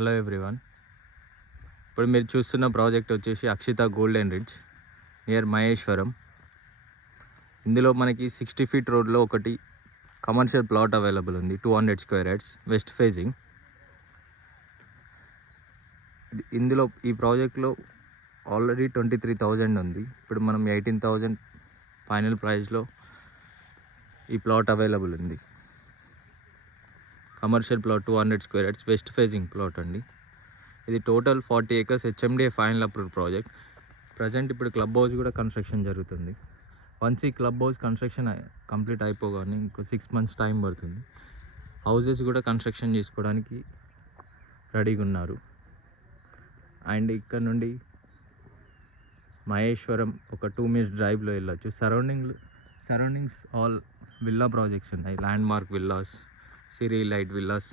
Hello everyone. ఇప్పుడు మీరు చూస్తున్న ప్రాజెక్ట్ వచ్చేసి Akshita Golden Ridge near Maheshwaram. ఇందులో మనకి 60 ఫీట్ రోడ్లో ఒకటి కమర్షియల్ ప్లాట్ అవైలబుల్ ఉంది, 200 స్క్వేర్ యార్డ్స్, వెస్ట్ ఫేజింగ్. ఇందులో ఈ ప్రాజెక్ట్లో ఆల్రెడీ 23,000 ఉంది. ఇప్పుడు మనం 18,000 ఫైనల్ ప్రైస్లో ఈ ప్లాట్ అవైలబుల్ ఉంది. Commercial plot 200 square yards, west facing plot అండి. ఇది total 40 acres HMDA final approved project. Present ఇప్పుడు క్లబ్ హౌస్ కూడా కన్స్ట్రక్షన్ జరుగుతుంది. వన్స్ ఈ క్లబ్ హౌస్ కన్స్ట్రక్షన్ కంప్లీట్ అయిపోగానే ఇంకో 6 months టైం పడుతుంది. హౌసెస్ కూడా కన్స్ట్రక్షన్ చేసుకోవడానికి రెడీగా ఉన్నారు. అండ్ ఇక్కడ నుండి మహేశ్వరం ఒక 2 minutes డ్రైవ్లో వెళ్ళొచ్చు. సరౌండింగ్స్ ఆల్ విల్లా ప్రాజెక్ట్స్ ఉన్నాయి. ల్యాండ్ మార్క్ విల్లాస్, సిరీ లైట్ విల్లాస్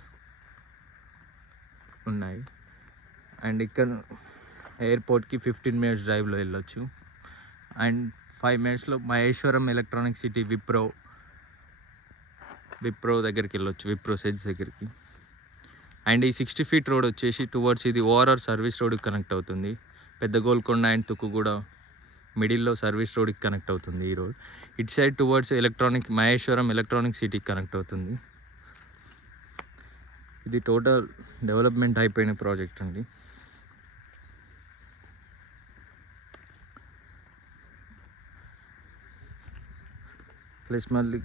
ఉన్నాయి. అండ్ ఇక్కడ ఎయిర్పోర్ట్కి 15 minutes డ్రైవ్లో వెళ్ళొచ్చు. అండ్ 5 minutesలో మహేశ్వరం ఎలక్ట్రానిక్ సిటీ విప్రో దగ్గరికి వెళ్ళొచ్చు, విప్రో సెజ్ దగ్గరికి. అండ్ ఈ 60 feet రోడ్ వచ్చేసి టువర్డ్స్ ఇది ఓఆర్ఆర్ సర్వీస్ రోడ్కి కనెక్ట్ అవుతుంది. పెద్ద గోల్కొండ అండ్ తుక్కుగూడ మిడిల్లో సర్వీస్ రోడ్కి కనెక్ట్ అవుతుంది ఈ రోడ్. ఇటు సైడ్ టువర్డ్స్ మహేశ్వరం ఎలక్ట్రానిక్ సిటీకి కనెక్ట్ అవుతుంది. ఇది టోటల్ డెవలప్మెంట్ అయిపోయిన ప్రాజెక్ట్ అండి. ప్లస్ మళ్ళీ